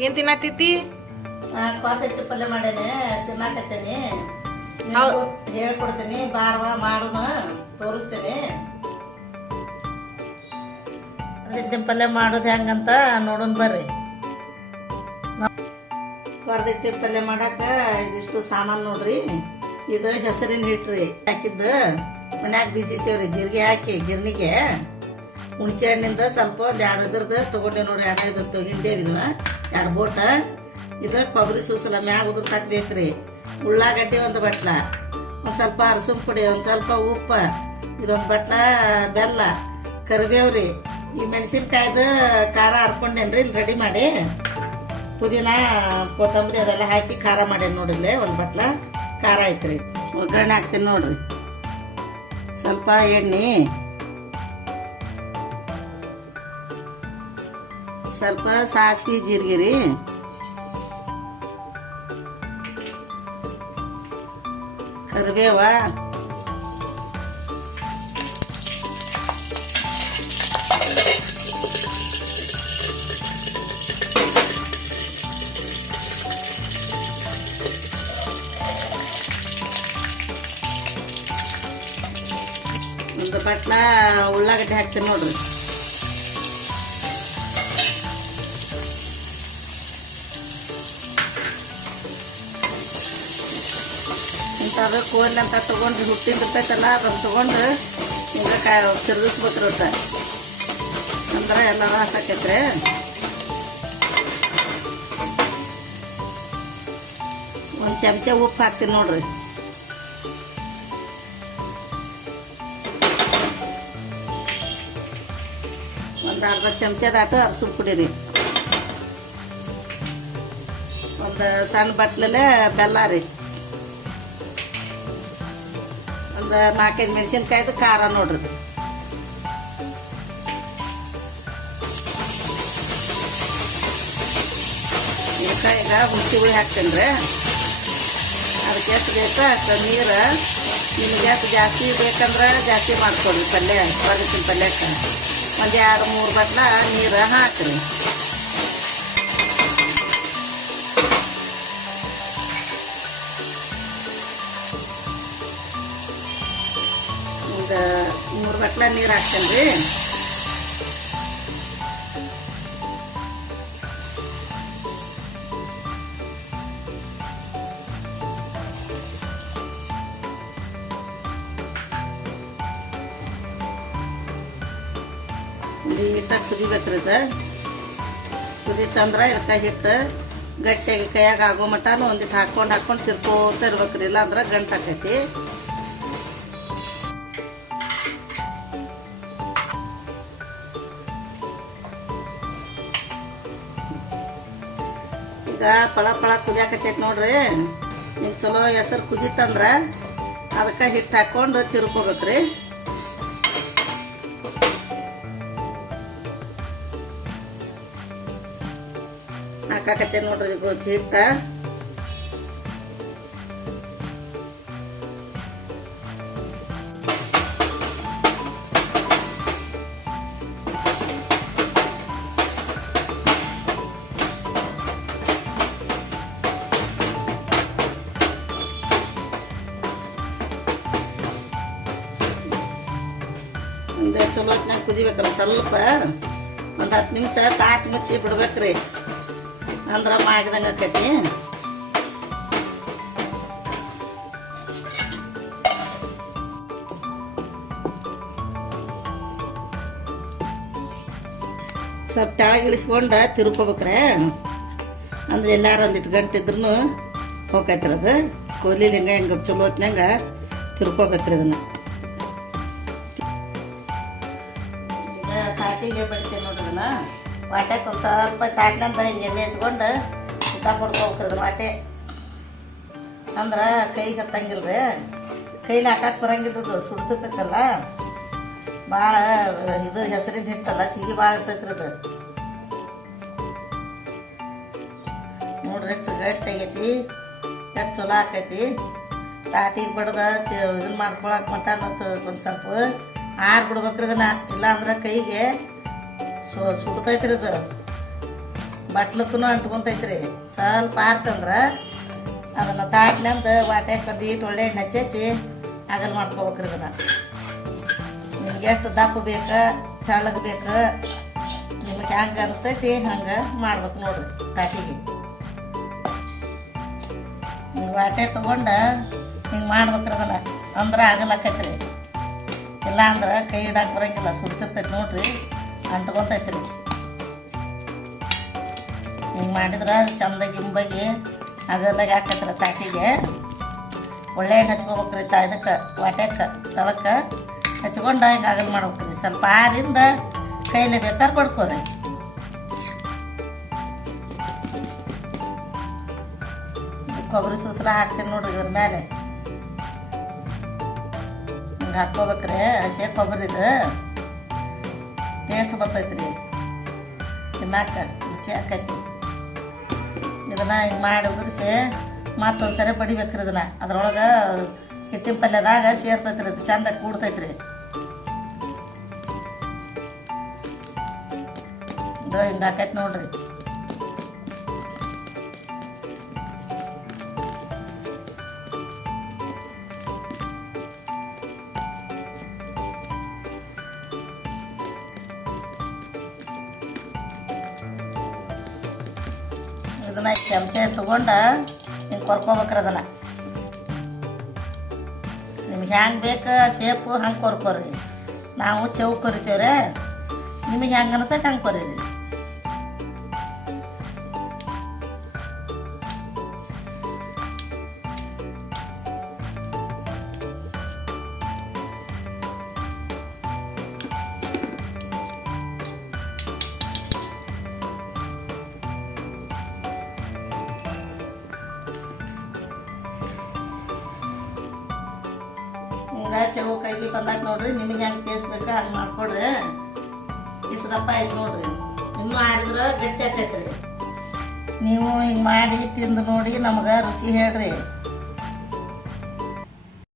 ಏನ್ ತಿನ್ನತೈತಿ? ಕ್ವಾತಿಟ್ಟು ಪಲ್ಯ ಮಾಡೇನೆ ತಿನ್ನಾಕತ್ತೇನಿ. ಹೇಳ್ಕೊಡ್ತೀನಿ ಬಾರ್ವಾ ಮಾಡೋಣ ತೋರಿಸ್ತೇನೆ. ಅದಿಟ್ಟಿನ ಪಲ್ಯ ಮಾಡೋದು ಹೆಂಗಂತ ನೋಡೋಣ ಬರ್ರಿ. ಕೊರ್ದಿಟ್ಟಿನ ಪಲ್ಯ ಮಾಡಾಕ ಇದಿಷ್ಟು ಸಾಮಾನು ನೋಡ್ರಿ. ಇದು ಹೆಸರಿನ ಹಿಟ್ರಿ ಹಾಕಿದ್ದು ಮನ್ಯಾಗ ಬೀಸಿಸೇವ್ರಿ. ಜೀರಿಗೆ ಹಾಕಿ ಗಿರ್ನಿಗೆ ಹುಣಸೆ ಹಣ್ಣಿಂದ ಸ್ವಲ್ಪ ಒಂದು 2 ಇದ್ರದ್ದು ತಗೊಂಡೆ ನೋಡ್ರಿ. 2 ಇದ್ರ ತಗೊಂಡೇವಿ. ಇದನ್ನ 2 ಬೋಟ. ಇದು ಕೊಬ್ಬರಿ ಸೂಸಲ ಮ್ಯಾಗ ಉದ್ರ ಸಾಕ್ಬೇಕ್ರಿ. ಉಳ್ಳಾಗಡ್ಡಿ 1 ಬಟ್ಲ, ಒಂದು ಸ್ವಲ್ಪ ಅರಸಿನ ಪುಡಿ, ಒಂದು ಸ್ವಲ್ಪ ಉಪ್ಪು, ಇದೊಂದು ಬಟ್ಲ ಬೆಲ್ಲ, ಕರಿಬೇವ್ರಿ. ಈ ಮೆಣಸಿನ್ಕಾಯ್ದು ಖಾರ ಹರ್ಕೊಂಡೇನ್ರಿ ಇಲ್ಲಿ ರೆಡಿ ಮಾಡಿ. ಪುದೀನ ಕೊತ್ತಂಬರಿ ಅದೆಲ್ಲ ಹಾಕಿ ಖಾರ ಮಾಡೇನಿ ನೋಡ್ರಿ. 1 ಬಟ್ಲ ಖಾರ ಐತ್ರಿ. ಒಗ್ಗರಣೆ ಹಾಕ್ತೀನಿ ನೋಡ್ರಿ. ಸ್ವಲ್ಪ ಎಣ್ಣೆ, ಸ್ವಲ್ಪ ಸಾಸಿವೆ ಜೀರಿಗೆ ರೀ, ಕರಿಬೇವ, ಒಂದು ಬಟ್ಲ ಉಳ್ಳಾಗಡ್ಡಿ ಹಾಕ್ತೀನಿ ನೋಡ್ರಿ. ಇಂಥದ್ದು ಕೋಲ್ ಅಂತ ತೊಗೊಂಡು ಹುಟ್ಟಿರ್ತೈತಲ್ಲ ಅದನ್ನು ತೊಗೊಂಡು ಹಿಂಗೆ ತಿರುಗಿಸ್ಬೇಕ್ರಿ. ಒಟ್ಟು ಅಂದ್ರೆ ಎಲ್ಲ ರಾಸ ಆಕೈತ್ರಿ. ಒಂದು ಚಮಚ ಉಪ್ಪು ಹಾಕ್ತೀನಿ ನೋಡ್ರಿ. ಒಂದು ಅರ್ಧ ಚಮಚದಾಟು ಅರಸಿನ ಪುಡಿ ರೀ. ಒಂದು ಸಣ್ಣ ಬಟ್ಲಲ್ಲೇ ಬೆಲ್ಲ ರೀ. ಒಂದು 4-5 ಮೆಣಸಿನ್ಕಾಯ್ದು ಖಾರ ನೋಡ್ರಿ. ಈಗ ಹುಣಸೆ ಹುಳಿ ಹಾಕ್ತೇನೆ ರೀ. ಅದಕ್ಕೆ ಎಷ್ಟು ಬೇಕು ಅಷ್ಟು ನೀರು. ನಿಮ್ಗೆ ಎಷ್ಟು ಜಾಸ್ತಿ ಬೇಕಂದ್ರೆ ಜಾಸ್ತಿ ಮಾಡ್ಕೊಡ್ರಿ ಪಲ್ಯ. ಕೊರ್ದಿಟ್ಟಿನ ಪಲ್ಯಕ್ಕೆ ಒಂದು 2-3 ಬಟ್ಲ ನೀರು ಹಾಕ್ರಿ. ಒಂದು 3 ಬಟ್ಲ ನೀರು ಹಾಕ್ತೇನೆ ರೀ. ಹಿಟ್ಟಾಗಿ ಕುದಿಬೇಕ್ರಿ. ಇದು ಕುದಿತಂದ್ರೆ ಇದಕ್ಕೆ ಹಿಟ್ಟು ಗಟ್ಟಿಯಾಗಿ ಕೈಯಾಗ ಆಗೋ ಮಟನು ಒಂದಿಟ್ಟು ಹಾಕ್ಕೊಂಡು ತಿರ್ಕೋತ ಇರ್ಬೇಕ್ರಿ. ಇಲ್ಲ ಅಂದ್ರೆ ಗಂಟು ಆಕೈತಿ. ಈಗ ಪಳ ಕುದಿಯಾಕತ್ತೈತಿ ನೋಡ್ರಿ. ನಿಮ್ಗೆ ಚಲೋ ಹೆಸರು ಕುದಿತಂದ್ರೆ ಅದಕ್ಕೆ ಹಿಟ್ಟು ಹಾಕ್ಕೊಂಡು ತಿರ್ಕೋಬೇಕ್ರಿ. ಹಾಕಾಕತ್ತೆ ನೋಡ್ರಿ ಗೋಧಿ ಹಿಟ್ಟ. ಒಂದು ಚಲೋ ಹೊತ್ನಾಗ ಕುದಿಬೇಕಲ್ಲ. ಸ್ವಲ್ಪ ಒಂದು 10 ನಿಮಿಷ ತಾಟ್ ಮುಚ್ಚಿ ಬಿಡ್ಬೇಕ್ರಿ. ಅಂದ್ರೆ ಮಾಡಿದಂಗೆ ಆಕೈತಿ. ಸ್ವಲ್ಪ ತೆಳಗೆ ಇಳಿಸ್ಕೊಂಡು ತಿರ್ಕೋಬೇಕ್ರೆ. ಅಂದ್ರೆ ಎಲ್ಲಾರು ಒಂದಿಟ್ಟು ಗಂಟೆ ಇದ್ರೂ ಹೋಗೈತ್ರಿ. ಅದು ಕೋಲಿಲಿ ಹಿಂಗೆ ಚಲೋ ಹೊತ್ನಂಗೆ ತಿರ್ಕೋಬೇಕ್ರಿ. ಇದನ್ನು ತಾಟಿಗೆ ಬಡಿತೀವಿ ನೋಡ್ರಿ. ಅದನ್ನ ವಾಟ್ಯಾಗ ಒಂದು ಸ್ವಲ್ಪ ತಾಟ್ನಂತ ಹಿಂಗೆ ಮೇಚ್ಕೊಂಡು ಊಟ ಕೊಡ್ಕೋಬೇಕ್ರಿ. ಅದು ವಾಟೆ ಅಂದ್ರೆ ಕೈಗೆ ಹತ್ತಂಗಿಲ್ಲ ರೀ. ಕೈಲಿ ಹಾಕಕ್ಕೆ ಬರಂಗಿಲ್ಲದು ಸುಡ್ತಿರ್ತೈತಲ್ಲ. ಭಾಳ ಇದು ಹೆಸರಿನ ಹಿಟ್ಟಲ್ಲ, ಚಿಗಿ ಭಾಳ ಇರ್ತೈತ್ರಿ. ಅದು ನೋಡ್ರಿ ಎಷ್ಟು ಗಟ್ಟಿ ಆಗೈತಿ, ಎಷ್ಟು ಚಲೋ ಆಕೈತಿ. ತಾಟಿಗೆ ಬಡ್ದ ಇದನ್ನ ಮಾಡ್ಕೊಳಕ್ ಮಟ ಒಂದು ಸ್ವಲ್ಪ ಆರ್ ಬಿಡ್ಬೇಕ್ರಿ ಇದನ್ನ. ಇಲ್ಲ ಅಂದ್ರೆ ಕೈಗೆ ಸುಡ್ತೈತ್ರಿ. ಇದು ಬಟ್ಲಕ್ಕೂ ಅಂಟ್ಕೊಂತೈತ್ರಿ. ಸ್ವಲ್ಪ ಆತಂದ್ರೆ ಅದನ್ನು ತಾಟ್ನಂದ ವಾಟೆ ಕದ್ದೀಟ್ ಒಳ್ಳೆ ಎಣ್ಣೆ ಹಚ್ಚಿ ಆಗಲ್ ಮಾಡ್ಕೋಬೇಕ್ರಿ. ಇದನ್ನು ನಿಮ್ಗೆ ಎಷ್ಟು ದಪ್ಪ ಬೇಕು ತೆಳ್ಳಗೆ ಬೇಕು ನಿಮಗೆ ಹೆಂಗೆ ಅನಿಸ್ತೈತಿ ಹಂಗೆ ಮಾಡ್ಬೇಕು ನೋಡ್ರಿ. ತಾಟಿಗೆ ನೀವು ವಾಟೆ ತೊಗೊಂಡು ಹಿಂಗೆ ಮಾಡ್ಬೇಕ್ರಿ. ಅದನ್ನು ಅಂದ್ರೆ ಆಗಲಾಕೈತ್ರಿ. ಇಲ್ಲ ಅಂದ್ರೆ ಕೈ ಇಡಕ್ಕೆ ಬರೋಂಗಿಲ್ಲ, ಸುಡ್ತಿರ್ತೈತಿ ನೋಡ್ರಿ, ಅಂಟ್ಕೊಂತೈತ್ರಿ. ಹಿಂಗೆ ಮಾಡಿದ್ರೆ ಚಂದ ಗಿಂಬಾಗಿ ಅಗಲಾಗಿ ಹಾಕೈತ್ರಿ. ತಾಟಿಗೆ ಒಳ್ಳೆ ಎಣ್ಣೆ ಹಚ್ಕೋಬೇಕ್ರಿ. ಇದಕ್ಕೆ ವಾಟ್ಯಕ್ಕೆ ತಳಕ್ಕೆ ಹಚ್ಕೊಂಡು ಹಿಂಗೆ ಆಗಲ್ ಮಾಡ್ಬೇಕ್ರಿ. ಸ್ವಲ್ಪ ಆರಿಂದ ಕೈಲೇ ಬೇಕಾದ್ರೆ ಬಡ್ಕೋರಿ. ಕೊಬ್ಬರಿ ಸುಸ್ರ ಹಾಕ್ತೀನಿ ನೋಡ್ರಿ ಇದ್ರ ಮೇಲೆ. ಹಿಂಗೆ ಹಾಕ್ಕೋಬೇಕ್ರಿ. ಹಸಿ ಕೊಬ್ಬರಿದು ಟೇಸ್ಟ್ ಬರ್ತೈತ್ರಿ, ತಿನ್ನಾಕ ರುಚಿ ಆಕೈತಿ. ಇದನ್ನ ಹಿಂಗೆ ಮಾಡಿ ಉದುರಿಸಿ ಮತ್ತೊಂದು ಸರಿ ಬಡಿಬೇಕ್ರಿ. ಇದನ್ನ ಅದ್ರೊಳಗೆ ಹಿಟ್ಟಿನ ಪಲ್ಯದಾಗ ಸೇರ್ತೈತ್ರಿ. ಇದು ಚಂದ ಕೂಡ್ತೈತ್ರಿ. ಇದು ಹಿಂಗೆ ಹಾಕೈತಿ ನೋಡ್ರಿ. ಇದನ್ನ ಚಮಚ ತಗೊಂಡು ಹಿಂಗೆ ಕೊರ್ಕೋಬೇಕ್ರಿ. ಅದನ್ನು ನಿಮ್ಗೆ ಹೆಂಗೆ ಬೇಕು ಶೇಪು ಹಂಗೆ ಕೊರ್ಕೋರಿ. ನಾವು ಚೌಕ್ ಕೊರಿತೇವ್ರೆ, ನಿಮಗೆ ಹೆಂಗೆ ಅನ್ತೈತೆ ಹಂಗೆ ಕೊರೀರಿ. ಹಿಂಗೆ ಚೌಕಾಗಿ ಬಂದಾಕ ನೋಡ್ರಿ. ನಿಮಗೆ ಹೆಂಗೆ ಟೇಸ್ಟ್ ಬೇಕು ಹಂಗೆ ಮಾಡ್ಕೊಡ್ರಿ. ಇಷ್ಟು ದಪ್ಪ ಆಯ್ತು ನೋಡ್ರಿ. ಇನ್ನೂ ಆರಿದ್ರೆ ಗಟ್ಟಿ ಆಕೈತ್ರಿ. ನೀವು ಹಿಂಗೆ ಮಾಡಿ ತಿಂದು ನೋಡಿ ನಮಗೆ ರುಚಿ ಹೇಳ್ರಿ.